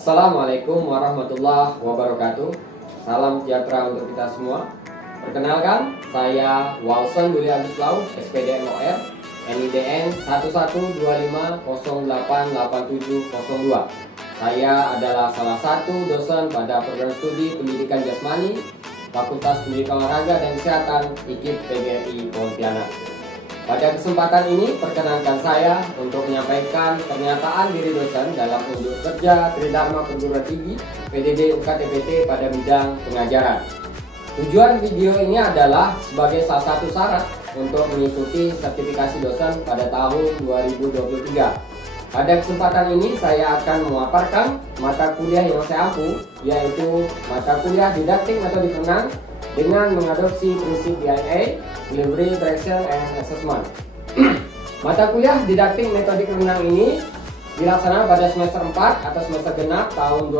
Assalamualaikum warahmatullahi wabarakatuh. Salam sejahtera untuk kita semua. Perkenalkan, saya Walson Duli Aguslau, SPD MOR, NIDN 1125088702. Saya adalah salah satu dosen pada program studi Pendidikan Jasmani, Fakultas Pendidikan Olahraga dan Kesehatan IKIP PGRI Pontianak. Pada kesempatan ini, perkenankan saya untuk menyampaikan pernyataan diri dosen dalam unjuk kerja Tridharma Perguruan Tinggi PDD UKTPT pada bidang pengajaran. Tujuan video ini adalah sebagai salah satu syarat untuk mengikuti sertifikasi dosen pada tahun 2023. Pada kesempatan ini saya akan memaparkan mata kuliah yang saya ampu, yaitu mata kuliah Didaktik Metodik Renang dengan mengadopsi prinsip DIA, Delivery, Direction, and Assessment. Mata kuliah Didaktik Metodik Renang ini dilaksanakan pada semester 4 atau semester genap tahun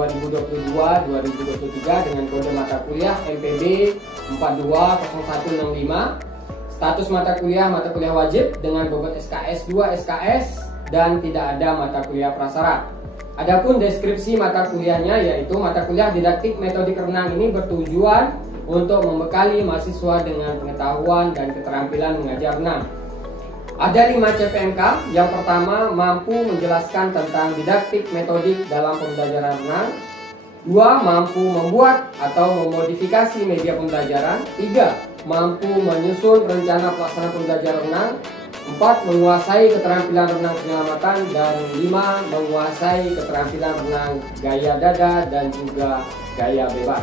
2022-2023 dengan kode mata kuliah MPB 420165. Status mata kuliah wajib dengan bobot SKS 2 SKS dan tidak ada mata kuliah prasyarat. Adapun deskripsi mata kuliahnya, yaitu mata kuliah Didaktik Metodik Renang ini bertujuan untuk membekali mahasiswa dengan pengetahuan dan keterampilan mengajar renang. Ada 5 CPMK. Yang pertama, mampu menjelaskan tentang didaktik metodik dalam pembelajaran renang. 2. Mampu membuat atau memodifikasi media pembelajaran. 3. Mampu menyusun rencana pelaksanaan pembelajaran renang. 4. Menguasai keterampilan renang penyelamatan. Dan 5. Menguasai keterampilan renang gaya dada dan juga gaya bebas.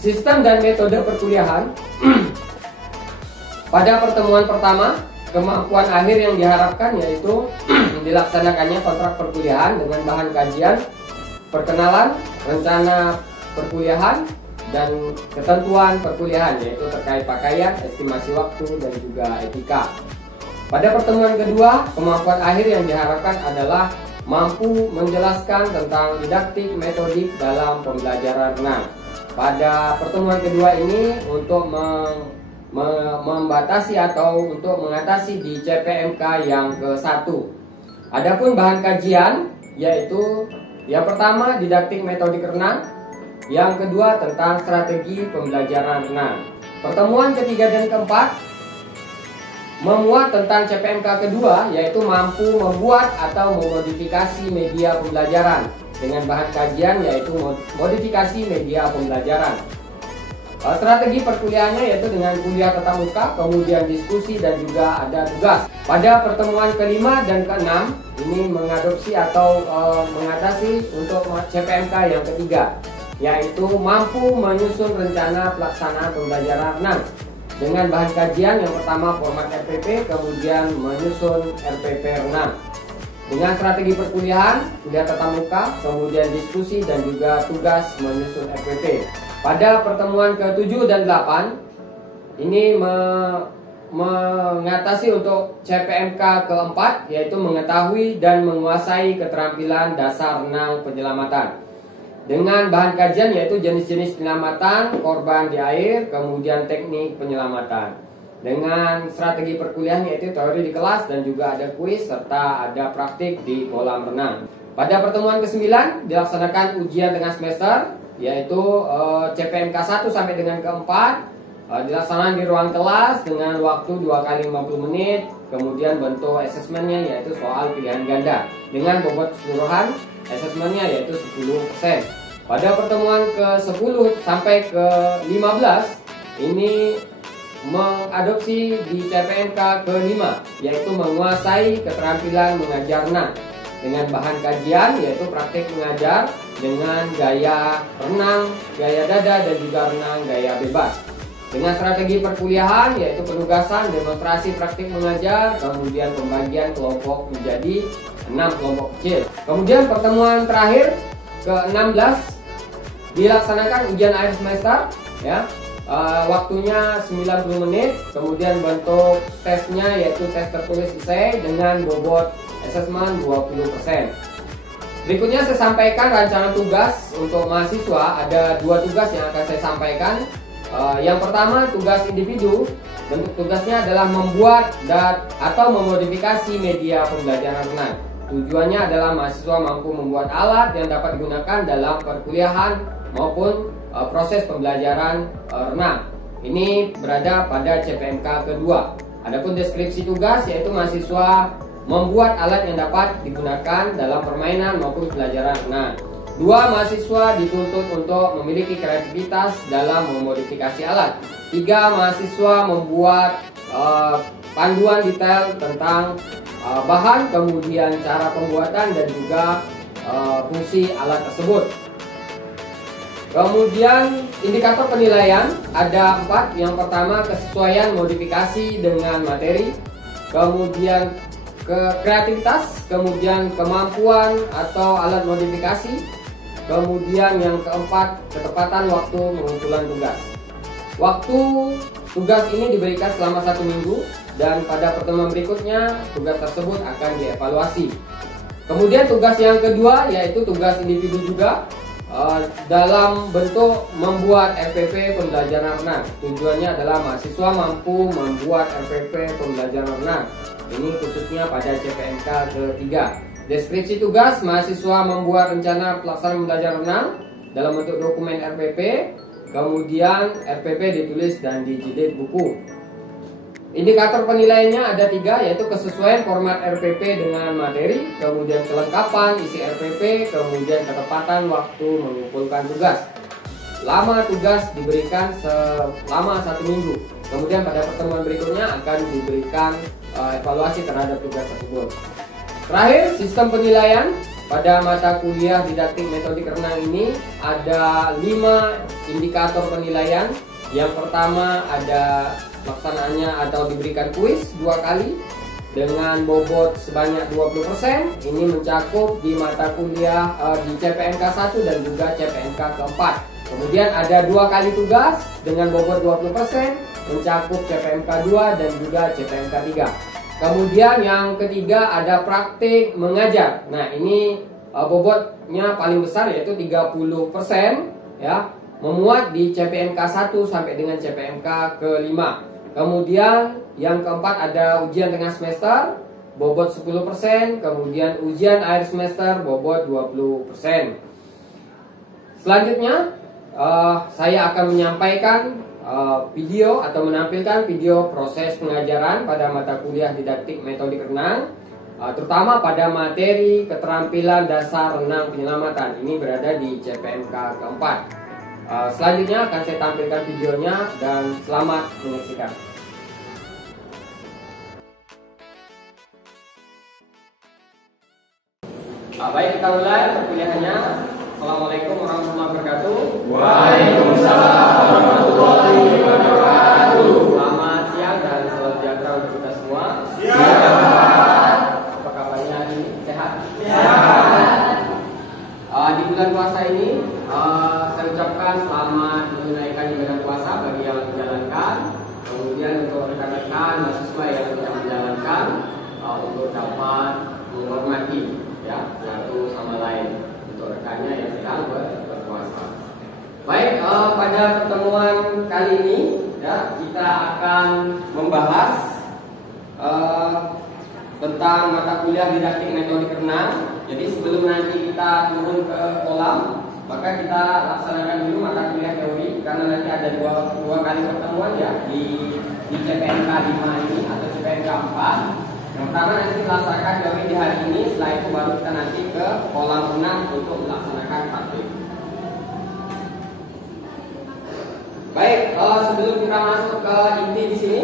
Sistem dan metode perkuliahan. Pada pertemuan pertama, kemampuan akhir yang diharapkan yaitu dilaksanakannya kontrak perkuliahan dengan bahan kajian, perkenalan, rencana perkuliahan, dan ketentuan perkuliahan, yaitu terkait pakaian, estimasi waktu, dan juga etika. Pada pertemuan kedua, kemampuan akhir yang diharapkan adalah mampu menjelaskan tentang didaktik metodik dalam pembelajaran renang. Pada pertemuan kedua ini untuk membatasi atau untuk mengatasi di CPMK yang ke-1. Adapun bahan kajian yaitu yang pertama didaktik metodik renang, yang kedua tentang strategi pembelajaran renang. Pertemuan ketiga dan keempat memuat tentang CPMK kedua, yaitu mampu membuat atau memodifikasi media pembelajaran dengan bahan kajian yaitu modifikasi media pembelajaran. Strategi perkuliahannya yaitu dengan kuliah tatap muka, kemudian diskusi dan juga ada tugas. Pada pertemuan kelima dan keenam ini mengadopsi atau mengatasi untuk CPMK yang ketiga, yaitu mampu menyusun rencana pelaksanaan pembelajaran renang dengan bahan kajian yang pertama format RPP, kemudian menyusun RPP renang. Dengan strategi perkuliahan, kuliah tatap muka, kemudian diskusi dan juga tugas menyusun RPP. Pada pertemuan ke-7 dan 8 ini mengatasi untuk CPMK keempat, yaitu mengetahui dan menguasai keterampilan dasar renang penyelamatan. Dengan bahan kajian yaitu jenis-jenis penyelamatan, korban di air, kemudian teknik penyelamatan. Dengan strategi perkuliahan yaitu teori di kelas dan juga ada kuis serta ada praktik di kolam renang. Pada pertemuan ke-9 dilaksanakan ujian tengah semester yaitu CPMK 1 sampai dengan ke-4, dilaksanakan di ruang kelas dengan waktu 2 kali 50 menit. Kemudian bentuk asesmennya yaitu soal pilihan ganda dengan bobot keseluruhan asesmennya yaitu 10%. Pada pertemuan ke-10 sampai ke-15 ini mengadopsi di CPMK ke-5 yaitu menguasai keterampilan mengajar renang dengan bahan kajian yaitu praktik mengajar dengan gaya renang, gaya dada dan juga renang gaya bebas. Dengan strategi perkuliahan yaitu penugasan, demonstrasi praktik mengajar, kemudian pembagian kelompok menjadi 6 kelompok kecil. Kemudian pertemuan terakhir ke-16 dilaksanakan ujian akhir semester ya. Waktunya 90 menit, kemudian bentuk tesnya yaitu tes tertulis esai dengan bobot asesmen 20%. Berikutnya saya sampaikan rencana tugas untuk mahasiswa. Ada 2 tugas yang akan saya sampaikan. Yang pertama tugas individu. Bentuk tugasnya adalah membuat atau memodifikasi media pembelajaran renang. Tujuannya adalah mahasiswa mampu membuat alat yang dapat digunakan dalam perkuliahan maupun proses pembelajaran renang. Ini berada pada CPNK kedua. Adapun deskripsi tugas yaitu mahasiswa membuat alat yang dapat digunakan dalam permainan maupun pelajaran renang. Dua, mahasiswa dituntut untuk memiliki kreativitas dalam memodifikasi alat. Tiga, mahasiswa membuat panduan detail tentang bahan, kemudian cara pembuatan dan juga fungsi alat tersebut. Kemudian indikator penilaian ada 4. Yang pertama, kesesuaian modifikasi dengan materi, kemudian kreativitas, kemudian kemampuan atau alat modifikasi, kemudian yang keempat, ketepatan waktu pengumpulan tugas. Waktu tugas ini diberikan selama 1 minggu dan pada pertemuan berikutnya tugas tersebut akan dievaluasi. Kemudian tugas yang kedua yaitu tugas individu juga dalam bentuk membuat RPP pembelajaran renang. Tujuannya adalah mahasiswa mampu membuat RPP pembelajaran renang. Ini khususnya pada CPNK ketiga. Deskripsi tugas, mahasiswa membuat rencana pelaksanaan pembelajaran renang dalam bentuk dokumen RPP. Kemudian RPP ditulis dan dijilid buku. Indikator penilaiannya ada 3, yaitu kesesuaian format RPP dengan materi, kemudian kelengkapan isi RPP, kemudian ketepatan waktu mengumpulkan tugas. Lama tugas diberikan selama 1 minggu. Kemudian pada pertemuan berikutnya akan diberikan evaluasi terhadap tugas tersebut. Terakhir, sistem penilaian pada mata kuliah didaktik metodik renang ini ada 5 indikator penilaian. Yang pertama ada pelaksanaannya atau diberikan kuis 2 kali dengan bobot sebanyak 20%. Ini mencakup di mata kuliah di CPNK 1 dan juga CPNK keempat. Kemudian ada 2 kali tugas dengan bobot 20%, mencakup CPNK 2 dan juga CPNK 3. Kemudian yang ketiga ada praktik mengajar. Nah, ini bobotnya paling besar yaitu 30% ya, memuat di CPNK 1 sampai dengan CPNK ke-5. Kemudian yang keempat ada ujian tengah semester bobot 10%, kemudian ujian akhir semester bobot 20%. Selanjutnya saya akan menyampaikan video atau menampilkan video proses pengajaran pada mata kuliah didaktik metodik renang, terutama pada materi keterampilan dasar renang penyelamatan. Ini berada di CPNK keempat. Selanjutnya akan saya tampilkan videonya dan selamat menyaksikan. Baik, kita mulai perkuliahannya. Assalamualaikum warahmatullahi wabarakatuh. Waalaikumsalam warahmatullahi wabarakatuh. Selamat siang dan salam sejahtera untuk kita semua. Siap. Apa kabarnya hari ini? Sehat? Sehat. Di bulan puasa ini saya ucapkan selamat menunaikan ibadah puasa bagi yang menjalankan. Kemudian untuk rekan-rekan mahasiswa yang tidak menjalankan untuk dapat menghormati ya satu sama lain untuk rekannya yang sedang berpuasa. Baik, pada pertemuan kali ini ya kita akan membahas tentang mata kuliah didaktik metodik renang. Jadi sebelum nanti kita turun ke kolam, maka kita laksanakan dulu mata kuliah teori karena nanti ada dua kali pertemuan ya di CPNK 5 ini atau CPNK 4. Yang pertama nanti melaksanakan teori di hari ini, setelah itu baru kita nanti ke kolam renang untuk melaksanakan praktik. Baik, sebelum kita masuk ke inti di sini,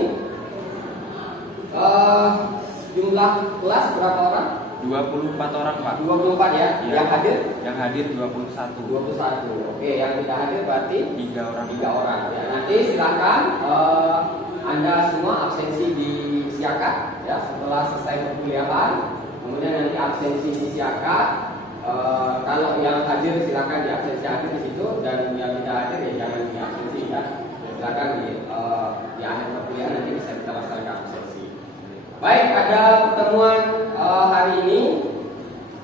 jumlah kelas berapa orang? 24 orang, Pak. 24 ya? Ya. Yang hadir? Yang hadir 21. 21. Oke, yang tidak hadir berarti 3 orang. 3 orang. Ya, nanti silakan Anda semua absensi disiapkan ya setelah selesai perkuliahan. Kemudian nanti absensi disiapkan. Kalau yang hadir silakan di absensi hadir di situ, dan yang tidak hadir ya jangan di absensi ya. Silakan di akhir perkuliahan nanti bisa kita laksanakan absensi. Baik, pada pertemuan hari ini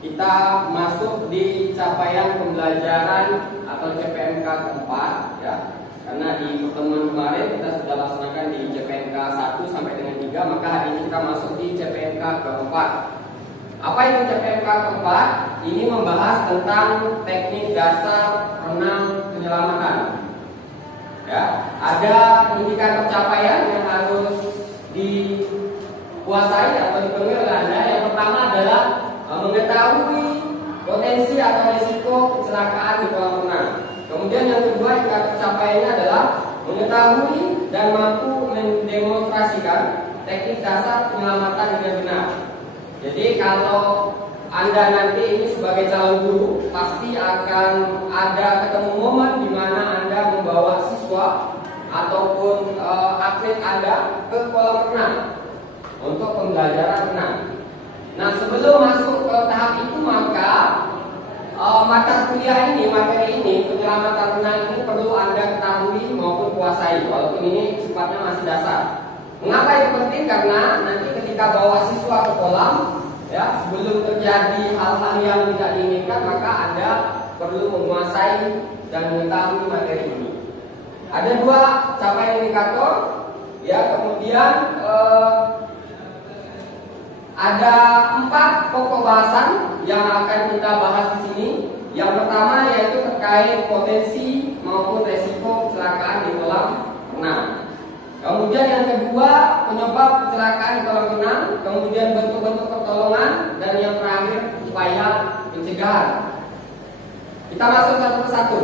kita masuk di capaian pembelajaran atau CPNK keempat ya. Karena di pertemuan kemarin kita sudah laksanakan di CPNK 1 sampai dengan 3, maka hari ini kita masuk di CPNK keempat. Apa itu CPMK keempat? Ini membahas tentang teknik dasar renang penyelamatan. Ya, ada indikator capaian yang harus dikuasai atau dipenuhi oleh Anda. Yang pertama adalah mengetahui potensi atau risiko kecelakaan di kolam renang. Kemudian yang kedua indikator capaiannya adalah mengetahui dan mampu mendemonstrasikan teknik dasar penyelamatan dengan benar. Jadi kalau Anda nanti ini sebagai calon guru pasti akan ada ketemu momen di mana Anda membawa siswa ataupun atlet Anda ke kolam renang untuk pembelajaran renang. Nah, sebelum masuk ke tahap itu maka mata kuliah ini, materi ini, penyelamatan renang ini perlu Anda ketahui maupun kuasai, walaupun ini sifatnya masih dasar. Mengapa itu penting? Karena nanti ketika bawa siswa ke kolam, ya, sebelum terjadi hal-hal yang tidak diinginkan, maka Anda perlu menguasai dan mengetahui materi ini. Ada 2 capaian indikator, ya, kemudian ada 4 pokok bahasan yang akan kita bahas di sini. Yang pertama yaitu terkait potensi maupun resiko kecelakaan di kolam renang. Kemudian yang kedua penyebab kecelakaan di kolam renang. Kemudian bentuk-bentuk pertolongan dan yang terakhir upaya pencegahan. Kita masuk satu persatu.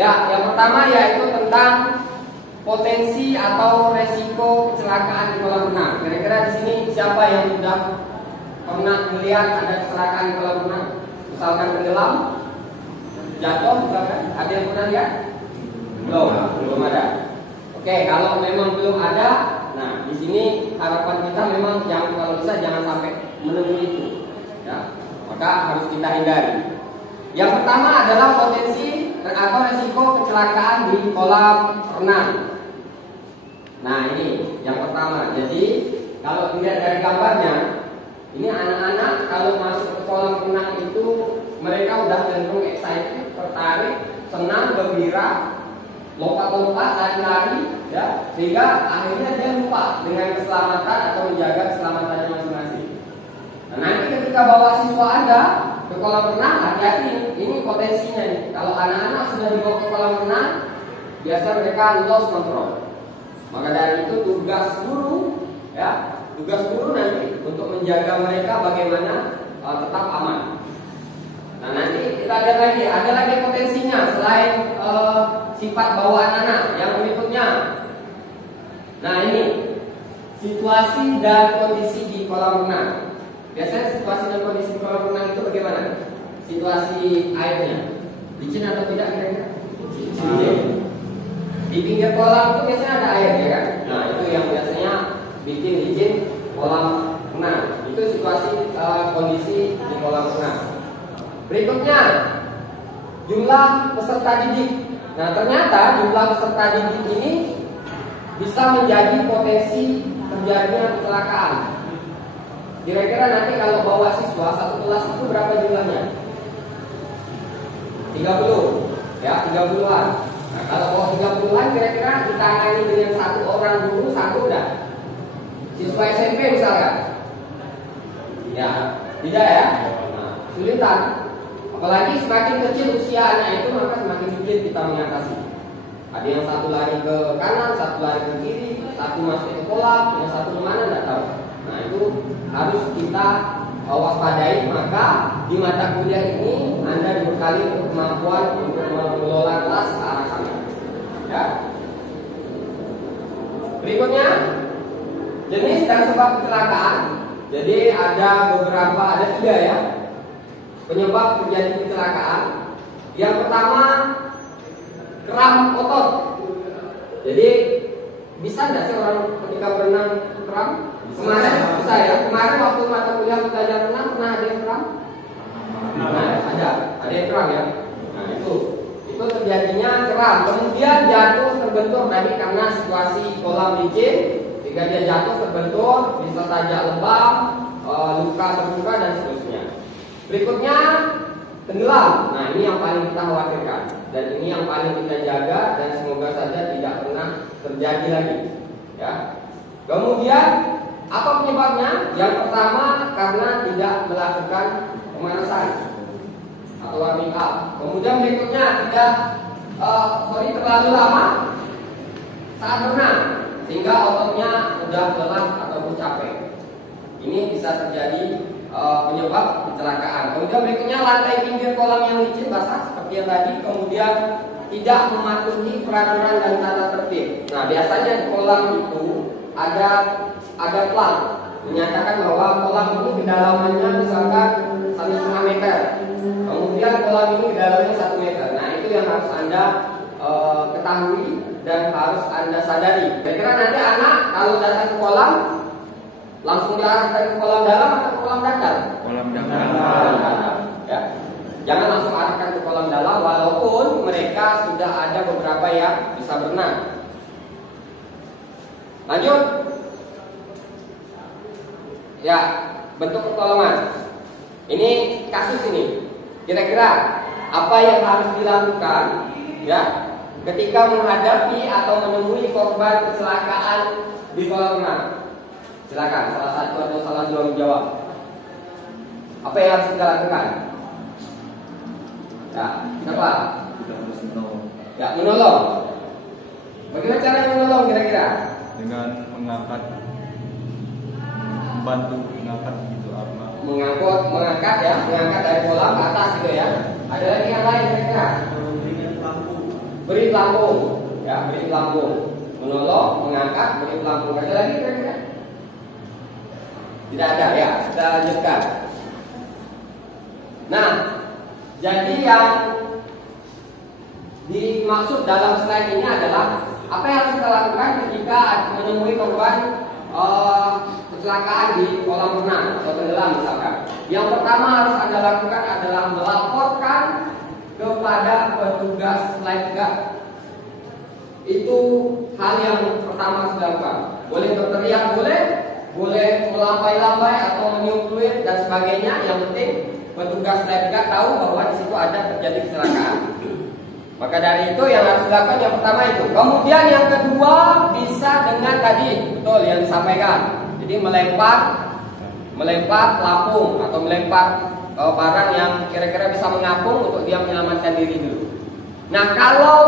Ya, yang pertama yaitu tentang potensi atau resiko kecelakaan di kolam renang. Kira-kira di sini siapa yang sudah pernah melihat ada kecelakaan di kolam renang? Misalkan tenggelam, jatuh, misalkan. Ada yang pernah lihat? Belum ada. Oke, kalau memang belum ada, nah di sini harapan kita memang yang kalau bisa jangan sampai menemui itu, ya. Maka harus kita hindari. Yang pertama adalah potensi atau resiko kecelakaan di kolam renang. Nah ini yang pertama. Jadi kalau dilihat dari gambarnya, ini anak-anak kalau masuk ke kolam renang itu mereka udah cenderung excited, tertarik, senang, gembira, lompat-lompat, lari-lari, ya, sehingga akhirnya dia lupa dengan keselamatan atau menjaga keselamatannya masing-masing. Nah, nanti ketika bawa siswa Anda ke kolam renang, hati-hati, ini potensinya nih. Kalau anak-anak sudah dibawa ke kolam renang, biasa mereka lost control. Maka dari itu tugas guru, ya, tugas guru nanti untuk menjaga mereka bagaimana tetap aman. Nah nanti kita lihat lagi, ada lagi potensinya selain sifat bawaan anak. Yang berikutnya, nah ini situasi dan kondisi di kolam renang. Biasanya situasi dan kondisi di kolam renang itu bagaimana? Situasi airnya licin atau tidak kira-kira? Licin. Di pinggir kolam itu biasanya ada air, ya kan? Nah itu yang biasanya bikin licin kolam renang. Itu situasi kondisi di kolam renang. Berikutnya jumlah peserta didik. Nah ternyata jumlah peserta didik ini bisa menjadi potensi terjadinya kecelakaan. Kira-kira nanti kalau bawa siswa satu kelas itu berapa jumlahnya? 30, ya, 30-an. Nah, kalau bawa 30-an kira-kira ditangani dengan 1 orang guru, 1 udah. Siswa SMP misalkan. Ya, tidak ya? Nah, sulitan. Apalagi semakin kecil usia anak itu maka semakin sulit kita mengatasi. Ada yang 1 lari ke kanan, 1 lari ke kiri, 1 masuk ke kolam, yang 1 kemana nggak tahu. Nah itu harus kita waspadai. Maka di mata kuliah ini Anda dibekali kemampuan untuk mengelola kelas ke arah sana. Ya. Berikutnya jenis dan sebab kecelakaan. Jadi ada 3 ya penyebab terjadi kecelakaan. Yang pertama kram otot. Jadi bisa nggak sih orang ketika berenang kram? Kemarin bisa ya. Kemarin waktu mata kuliah belajar renang pernah ada yang kram? Nah, ada yang kram ya. Nah itu terjadinya kram. Kemudian jatuh terbentur tadi karena situasi kolam licin, sehingga dia jatuh terbentur, bisa saja lebam, luka terbuka dan seterusnya. Berikutnya tenggelam. Nah ini yang paling kita khawatirkan dan ini yang paling kita jaga dan semoga saja tidak pernah terjadi lagi. Ya. Kemudian apa penyebabnya? Yang pertama karena tidak melakukan pemanasan atau warming up. Kemudian berikutnya tidak terlalu lama saat berenang sehingga ototnya sudah lelah ataupun capek. Ini bisa terjadi penyebab kecelakaan. Kemudian berikutnya lantai pinggir kolam yang licin basah seperti yang tadi. Kemudian tidak mematuhi peraturan dan tata tertib. Nah, biasanya di kolam itu ada plat menyatakan bahwa kolam ini kedalamannya misalkan 1,5 meter. Kemudian kolam ini kedalamannya 1 meter. Nah, itu yang harus Anda ketahui dan harus Anda sadari. Kira-kira nanti anak kalau datang ke kolam langsung diarahkan ke kolam dalam atau ke kolam dangkal? Kolam dangkal. Ya. Jangan langsung arahkan ke kolam dalam walaupun mereka sudah ada beberapa yang bisa berenang. Lanjut. Ya, bentuk pertolongan. Ini kasus ini. Kira-kira apa yang harus dilakukan ya ketika menghadapi atau menemui korban kecelakaan di kolam renang? Silakan salah satu atau salah dua menjawab. Apa yang harus kita lakukan? Ya, siapa? Kita harus menolong. Ya, menolong. Bagaimana cara menolong kira-kira? Dengan membantu mengangkat gitu apa? Mengangkat dari kolam ke atas gitu ya. Ada lagi yang lain kira-kira? Beri pelampung. Ya, beri pelampung. Menolong, mengangkat, beri pelampung. Ada lagi kira-kira? Tidak ada ya. Kita lanjutkan. Nah, jadi yang dimaksud dalam slide ini adalah apa yang harus kita lakukan ketika menemui korban kecelakaan di kolam renang atau tenggelam misalkan. Yang pertama harus Anda lakukan adalah melaporkan kepada petugas lifeguard. Itu hal yang pertama harus dilakukan. Boleh berteriak, boleh melambai-lambai atau meniup fluid dan sebagainya. Yang penting petugas lifeguard tahu bahwa di situ ada terjadi kecelakaan. Maka dari itu yang harus dilakukan yang pertama itu. Kemudian yang kedua bisa dengan tadi betul yang disampaikan. Jadi melempar pelampung atau melempar barang yang kira-kira bisa mengapung untuk dia menyelamatkan diri dulu. Nah, kalau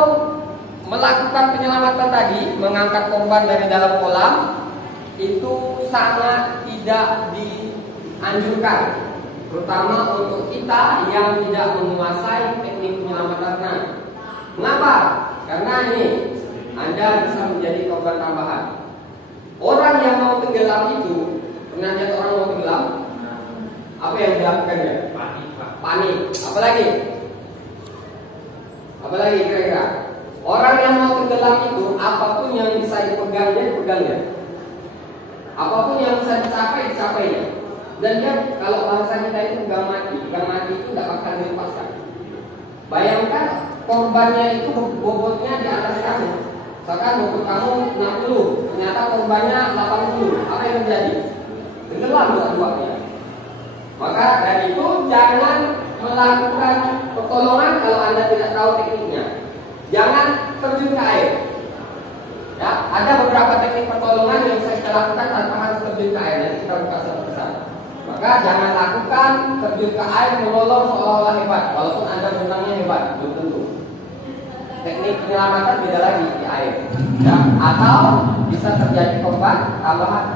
melakukan penyelamatan tadi, mengangkat korban dari dalam kolam itu sangat tidak dianjurkan. Terutama untuk kita yang tidak menguasai teknik penyelamatan renang. Mengapa? Karena ini Anda bisa menjadi korban tambahan. Orang yang mau tenggelam itu, pernah lihat orang mau tenggelam? Apa yang dilakukannya? Panik. Apalagi kira-kira? Orang yang mau tenggelam itu, apapun yang bisa dipegangnya. Apapun yang bisa dicapainya. Dan dia kalau bahasa kita itu pegang mati itu tidak akan dilepaskan. Bayangkan korbannya itu bobotnya di atas kamu. Misalkan bobot kamu 60, ternyata korbannya 80. Apa yang terjadi? Tenggelam dua-duanya. Maka dari itu jangan melakukan pertolongan kalau Anda tidak tahu tekniknya. Jangan terjun ke air. Ya, ada beberapa teknik pertolongan yang saya lakukan tanpa harus terjun ke air. Nanti kita buka satu-satu. Maka jangan lakukan terjun ke air menolong seolah-olah hebat. Walaupun Anda berenangnya hebat, belum tentu. Teknik penyelamatan beda lagi di air. Ya, atau bisa terjadi korban tambahan.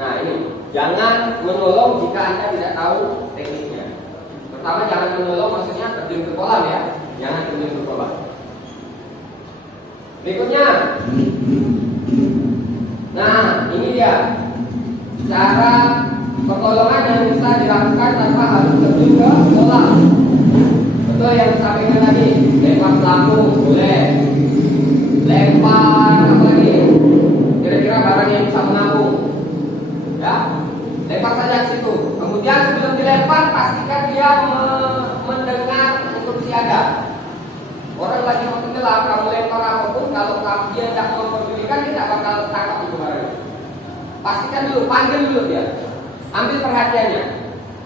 Nah ini, jangan menolong jika Anda tidak tahu tekniknya. Pertama jangan menolong maksudnya terjun ke kolam ya. Jangan terjun ke kolam. Berikutnya. Nah, ini dia cara pertolongan yang bisa dilakukan tanpa harus terjun ke kolam. Betul yang disampaikan tadi, lempar pelampung boleh, lempar apa lagi? Kira-kira barang yang bisa mengapung, ya, lempar saja ke situ. Kemudian sebelum dilempar pastikan dia mendengar instruksi Anda. Orang lagi mau tenggelam, kamu lempar apapun, kalau dia tidak memperdulikan, dia tidak bakal tangkap itu barangnya. Pastikan dulu, panggil dulu dia, ambil perhatiannya.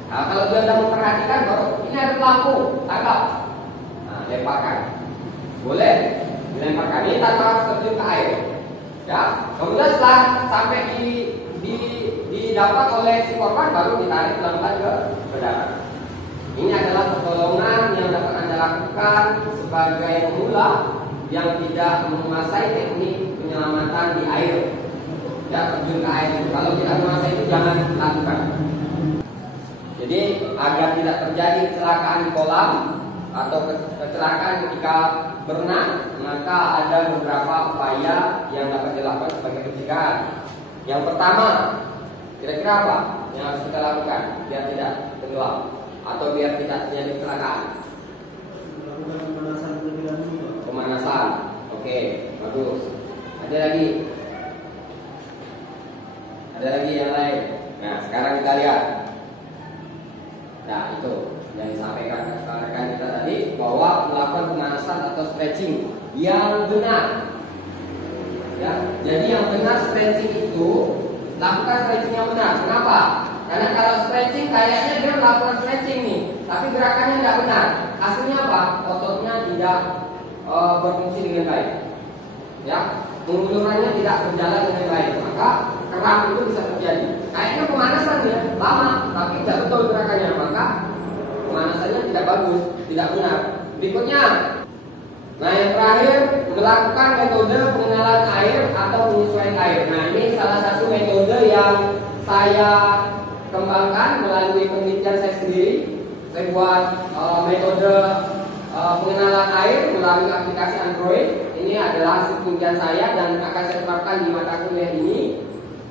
Nah, kalau dia sudah memperhatikan, baru ini ada pelampung, tangkap. Nah, lemparkan. Boleh dilemparkan. Ini tanpa harus terjun ke air. Ya, kemudian setelah sampai didapat oleh si korban baru ditarik pelan-pelan ke darat. Ini adalah pertolongan yang dapat Anda lakukan sebagai pemula yang tidak menguasai teknik penyelamatan di air. Ya, terjun ke air. Kalau tidak menguasai itu jangan lakukan. Jadi agar tidak terjadi kecelakaan di kolam atau kecelakaan ketika berenang, maka ada beberapa upaya yang dapat dilakukan sebagai pencegahan. Yang pertama, kira-kira apa yang harus kita lakukan biar tidak tenggelam atau biar tidak terjadi kecelakaan? Melakukan pemanasan terlebih dahulu. Pemanasan, oke, bagus. Ada lagi? Ada lagi yang lain? Nah, sekarang kita lihat. Nah, itu yang disampaikan rekan kita tadi bahwa melakukan pemanasan atau stretching yang benar. Ya, jadi yang benar stretching itu lakukan stretching yang benar. Kenapa? Karena kalau stretching kayaknya dia melakukan stretching nih, tapi gerakannya tidak benar. Hasilnya apa? Ototnya tidak berfungsi dengan baik. Ya, pengulurannya tidak berjalan dengan baik. Maka kram itu bisa terjadi. Kayaknya pemanasan ya, lama, tapi tidak betul gerakannya. Maka pemanasannya tidak bagus, tidak benar. Berikutnya, nah yang terakhir melakukan metode pengenalan air atau penyesuaian air. Nah ini salah satu metode yang saya kembangkan melalui penelitian saya sendiri. Saya buat metode pengenalan air melalui aplikasi Android. Ini adalah hasil penelitian saya dan akan saya terapkan di mata kuliah ini.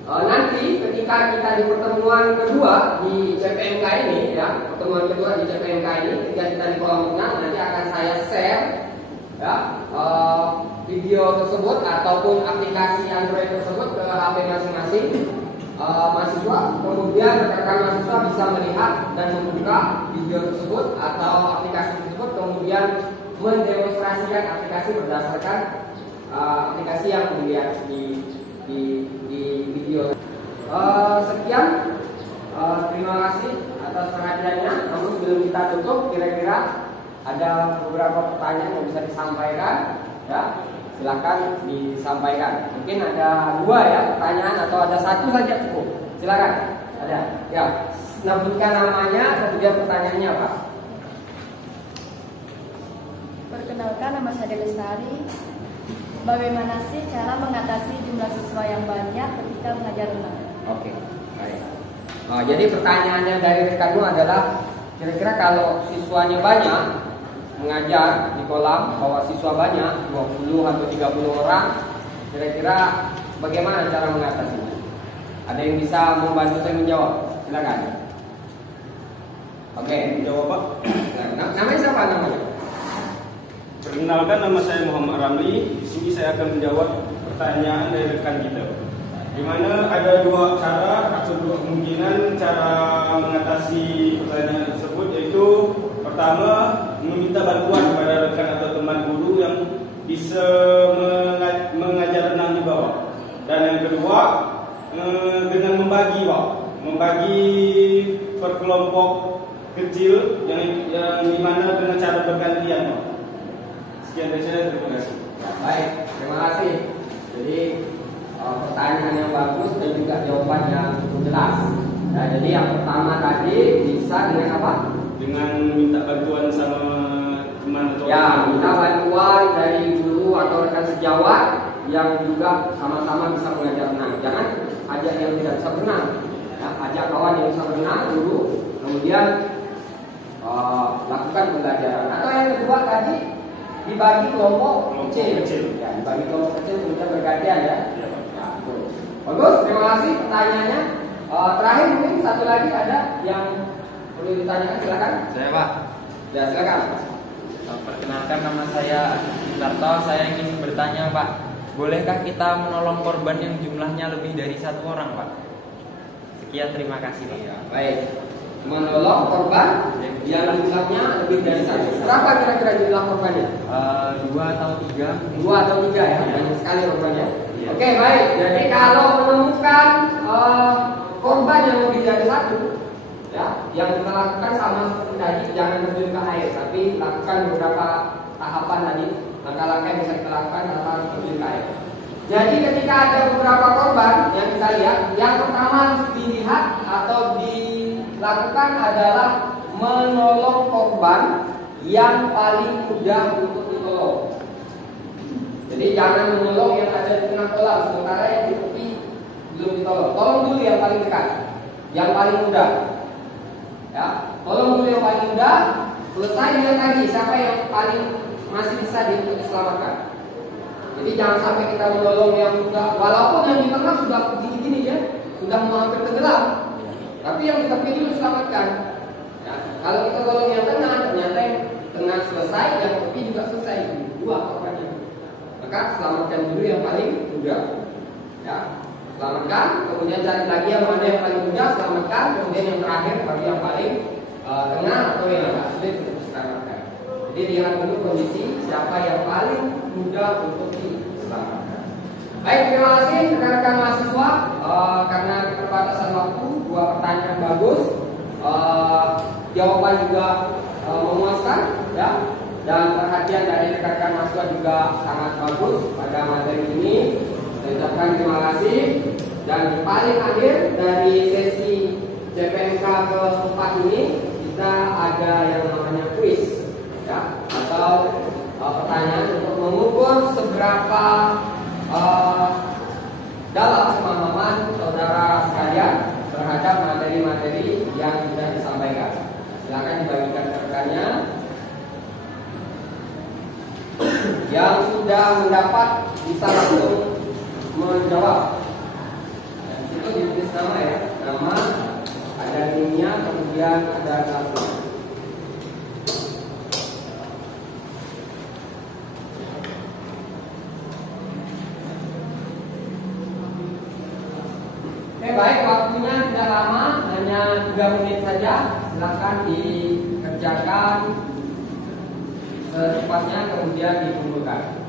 Nanti ketika kita di pertemuan kedua di CPMK ini, ya pertemuan kedua di CPMK ini, ketika kita di kolam renang, nanti akan saya share ya video tersebut ataupun aplikasi Android tersebut ke HP masing-masing mahasiswa. Kemudian rekan mahasiswa bisa melihat dan membuka video tersebut atau aplikasi tersebut, kemudian mendemonstrasikan aplikasi berdasarkan aplikasi yang dilihat di video. Sekian, terima kasih atas perhatiannya. Namun sebelum kita tutup, kira-kira ada beberapa pertanyaan yang bisa disampaikan, ya silakan disampaikan. Mungkin ada 2 ya pertanyaan atau ada 1 saja cukup. Silakan. Ada? Ya. Sebutkan namanya, kemudian pertanyaannya apa? Perkenalkan, nama saya Lestari. Bagaimana sih cara mengatasi jumlah siswa yang banyak ketika mengajar renang? Oke, baik. Jadi pertanyaannya dari rekanmu adalah kira-kira kalau siswanya banyak mengajar di kolam, bahwa siswa banyak 20 atau 30 orang, kira-kira bagaimana cara mengatasinya? Ada yang bisa membantu saya menjawab? Silakan. Oke, Menjawab Pak. Namanya siapa namanya? Perkenalkan, nama saya Muhammad Ramli. Di sini saya akan menjawab pertanyaan dari rekan kita. Di mana ada 2 cara atau 2 kemungkinan cara mengatasi pertanyaan tersebut, yaitu pertama meminta bantuan kepada rekan atau teman guru yang bisa mengajar renang di bawah, dan yang kedua dengan membagi per kelompok kecil yang dimana dengan cara bergantian Pak. Sekian dari saya, terima kasih. Baik, terima kasih. Jadi pertanyaan yang bagus dan juga jawaban yang cukup jelas. Nah, jadi yang pertama tadi bisa dengan apa? Dengan minta bantuan sama teman atau Ya, minta bantuan dari guru atau rekan sejawat yang juga sama-sama bisa mengajar renang. Jangan ajak yang tidak bisa berenang. Ya, ajak kawan yang bisa berenang dulu, kemudian lakukan pembelajaran. Atau yang kedua tadi dibagi kelompok kecil. Ya, dibagi kelompok kecil kemudian bergantian ya. Ya, Pak. Ya, betul. Bagus, terima kasih pertanyaannya. Terakhir mungkin satu lagi ada yang perlu ditanyakan, silakan. Saya Pak. Ya, silakan. Perkenalkan, nama saya Tarto. Saya ingin bertanya Pak, bolehkah kita menolong korban yang jumlahnya lebih dari 1 orang Pak? Sekian, terima kasih Pak. Ya, baik. Menolong korban yang jumlahnya lebih dari 1. Berapa kira-kira jumlah korbannya? 2 atau 3. 2 atau 3 ya, banyak sekali korbannya. Iya. Oke, baik. Jadi kalau menemukan korban yang lebih dari 1, ya, yang kita lakukan sama seperti tadi, jangan terjun ke air, tapi lakukan beberapa tahapan tadi, langkah-langkah yang bisa kita lakukan tanpa harus terjun ke air. Jadi ketika ada beberapa korban yang kita lihat, yang pertama harus dilihat atau dilakukan adalah menolong korban yang paling mudah untuk ditolong. Jadi jangan menolong yang ada di tengah kolam sementara yang di tepi belum ditolong. Tolong dulu yang paling dekat, yang paling mudah. Ya, tolong dulu yang paling mudah. Selesai lihat lagi siapa yang paling masih bisa diselamatkan. Jadi jangan sampai kita menolong yang sudah, walaupun yang di tengah sudah gini-gini ya, sudah mau hampir tenggelam, tapi yang kita pilih dulu selamatkan. Ya, kalau kita tolong yang tengah, ternyata yang tengah selesai, yang tepi juga selesai, dua korbannya. Maka selamatkan dulu yang paling mudah. Ya, selamatkan, kemudian cari lagi yang mana yang paling mudah, selamatkan, kemudian yang terakhir bagi yang paling tengah atau yang agak sulit untuk diselamatkan. Jadi lihat dulu kondisi siapa yang paling mudah untuk diselamatkan. Baik, terima kasih rekan-rekan mahasiswa. Karena keterbatasan waktu, dua pertanyaan bagus, jawaban juga memuaskan, ya. Dan perhatian dari rekan-rekan mahasiswa juga sangat bagus pada materi ini. Saya ucapkan terima kasih. Dan di paling akhir dari sesi CPMK keempat ini kita ada yang namanya quiz, ya, atau pertanyaan untuk mengukur seberapa dalam pemahaman saudara sekalian terhadap materi-materi yang sudah disampaikan. Silakan dibagikan ke rekannya. Yang sudah mendapat bisa langsung menjawab. Dan situ ditulis nama ya, nama, ada linknya, kemudian ada kelasnya. Oke, baik, waktunya tidak lama, hanya 3 menit saja. Silakan dikerjakan secepatnya, kemudian dikumpulkan.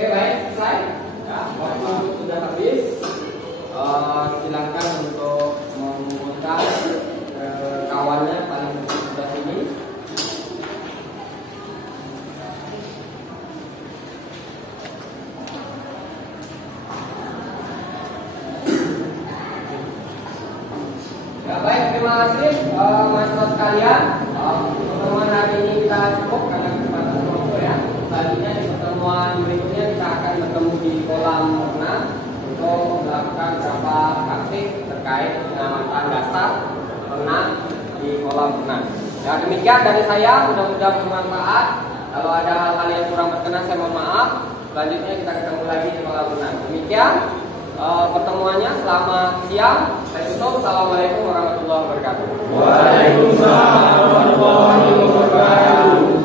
Oke, baik, selesai. Ya, waktu sudah habis. Silakan untuk mengumpulkan kawannya paling sebelah sini. Ya, baik, terima kasih mahasiswa sekalian. Pertemuan hari ini kita cukup karena keterbatasan waktu ya. Selanjutnya di pertemuan berikutnya kita akan bertemu di kolam renang untuk melakukan beberapa praktik terkait pengamatan dasar renang di kolam renang. Ya, demikian dari saya, mudah-mudahan bermanfaat. Kalau ada hal-hal yang kurang berkenan saya mohon maaf. Selanjutnya kita ketemu lagi di kolam renang. Demikian pertemuannya. Selamat siang. Saya tutup. Assalamualaikum warahmatullahi wabarakatuh. Waalaikumsalam warahmatullahi wabarakatuh.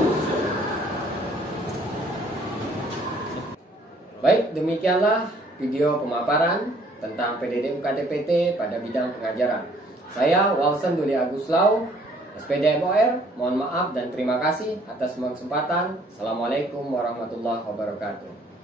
Baik, demikianlah video pemaparan tentang PDD UKT-PT pada bidang pengajaran. Saya Walsen Duli Aguslau, SPD MOR. Mohon maaf dan terima kasih atas semua kesempatan. Assalamualaikum warahmatullahi wabarakatuh.